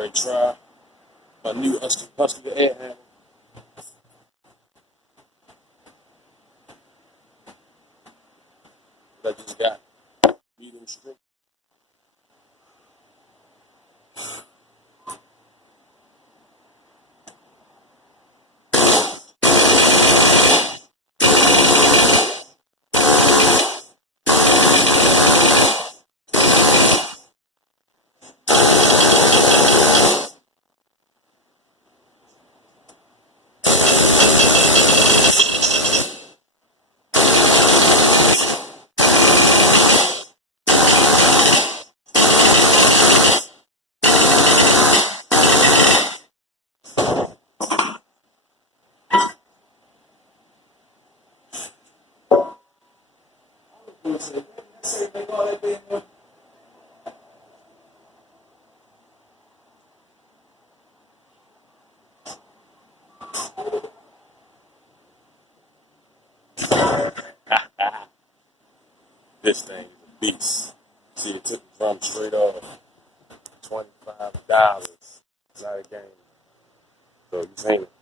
ready to try my new Husky Air Hammer. That I just got medium strength. This thing is a beast. See, it took the drum straight off. $25. Not a game. So you seen it.